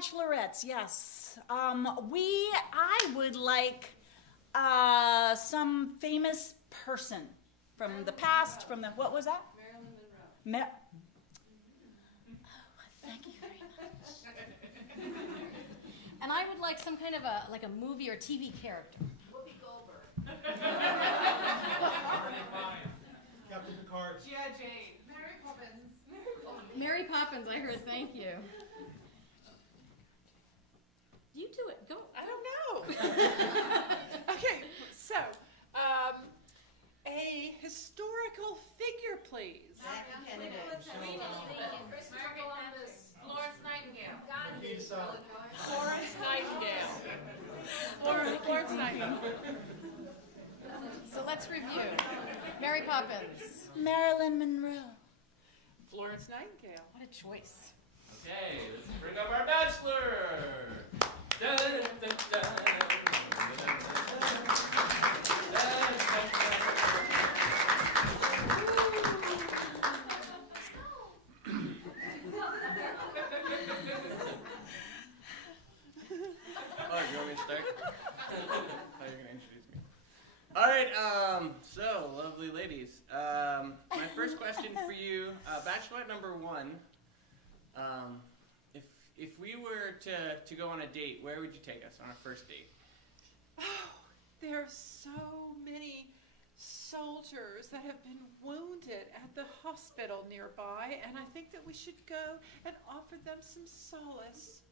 bachelorettes, yes. I would like some famous person from the past, from the, what was that? Marilyn Monroe. Thank you very much. And I would like some kind of a movie or TV character. Whoopi Goldberg. Captain Picard. G.I. Jane. Mary Poppins. Mary Poppins, I heard. Thank you. You do it. Go. I don't know. Okay, so, a historical figure, please. Jackie Kennedy. Christopher Columbus. Florence Nightingale. Florence Nightingale. Florence Nightingale. So let's review. Mary Poppins. Marilyn Monroe. Florence Nightingale. What a choice. Okay, let's bring up our bachelor. Dun, dun, dun, dun. Oh, you want me to start? How are you going to introduce me? All right, so, lovely ladies. My first question for you, Bachelorette number 1. If we were to go on a date, where would you take us on our first date? Oh, there are so many soldiers that have been wounded at the hospital nearby, and I think that we should go and offer them some solace.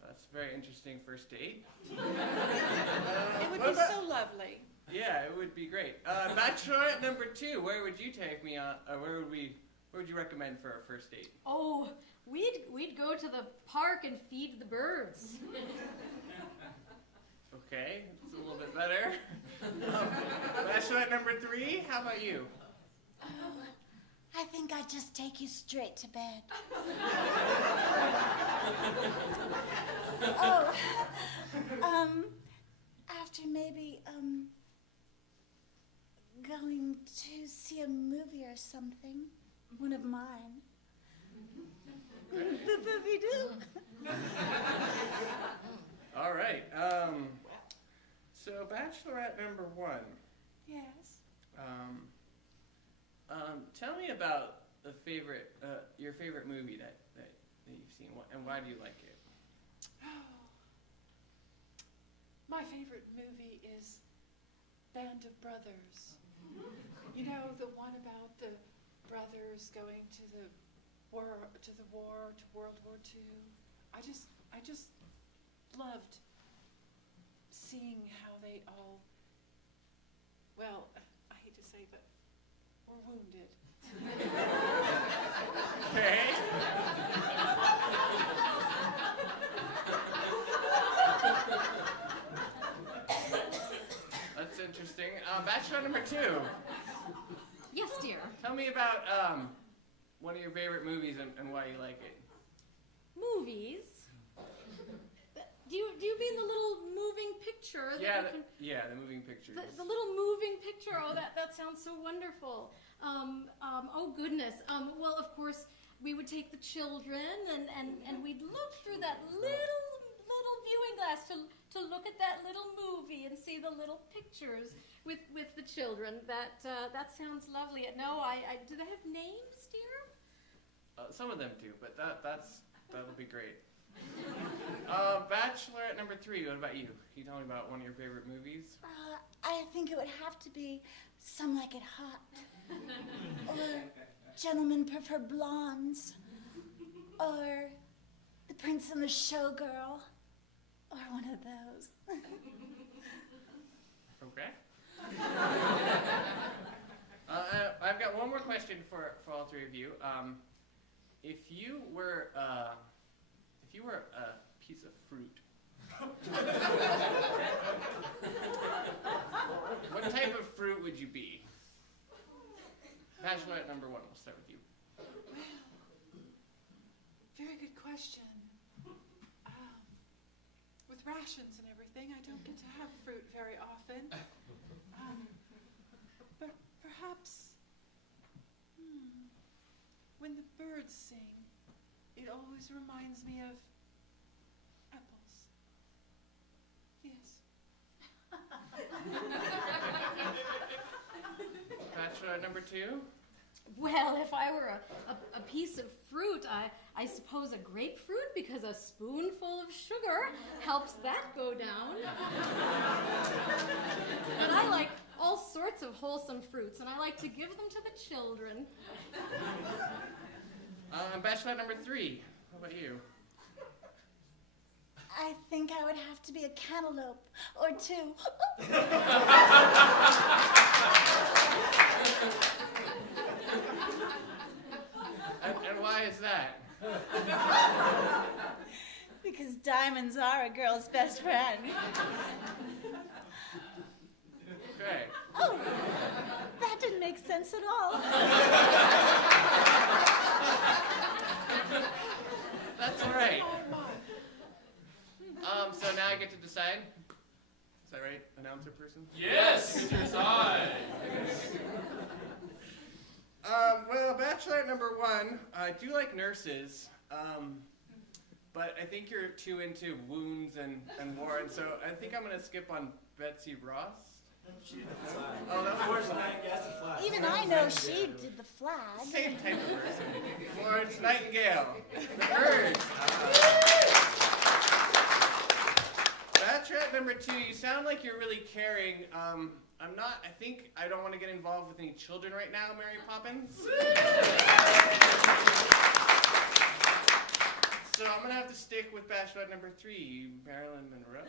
That's a very interesting first date. It would be so lovely. Yeah, it would be great. Bachelorette number 2, where would you take me on? Where would you recommend for our first date? Oh, we'd go to the park and feed the birds. Okay, it's a little bit better. Bachelorette number 3, how about you? I think I'd just take you straight to bed. After maybe, going to see a movie or something. One of mine. Boopy-doo. All right, so Bachelorette number 1. Yes. Tell me about your favorite movie that you've seen, and why do you like it? My favorite movie is Band of Brothers. You know, the one about the brothers going to World War II. I just loved seeing how they all, well, I hate to say, but were wounded. Okay. That's interesting. Bachelor number 2. Yes, dear. Tell me about one of your favorite movies and why you like it. Movies? Do you mean the little moving picture? Yeah, the moving pictures. The little moving picture. Oh, that sounds so wonderful. Oh goodness. Well, of course, we would take the children and we'd look through that little viewing glass to look at that little movie and see the little pictures with the children. That sounds lovely. No, do they have names, dear? Some of them do, but that'll be great. Bachelorette number 3, what about you? Can you tell me about one of your favorite movies? I think it would have to be Some Like It Hot. Or Gentlemen Prefer Blondes. Or The Prince and the Showgirl. Or one of those. Okay. I've got one more question for all 3 of you. If you were a piece of fruit, what type of fruit would you be? Bachelorette number 1, we'll start with you. Very good question. With rations and everything, I don't get to have fruit very often. But perhaps, when the birds sing, it always reminds me of Bachelorette number 2? Well, if I were a piece of fruit, I suppose a grapefruit, because a spoonful of sugar helps that go down. But I like all sorts of wholesome fruits, and I like to give them to the children. Bachelorette number 3. How about you? I think I would have to be a cantaloupe or 2. And why is that? Because diamonds are a girl's best friend. Okay. Oh, that didn't make sense at all. That's all right. So now I get to decide? Is that right, announcer person? Yes, decide. Well, Bachelorette number 1, I do like nurses, but I think you're too into wounds and war, and so I think I'm going to skip on Betsy Ross. Oh, that was Even I know she did the flag. same type of person. Florence Nightingale, the bird. Bachelorette number 2, you sound like you're really caring. I'm not, I think I don't want to get involved with any children right now, Mary Poppins. So I'm going to have to stick with Bachelorette number 3, Marilyn Monroe.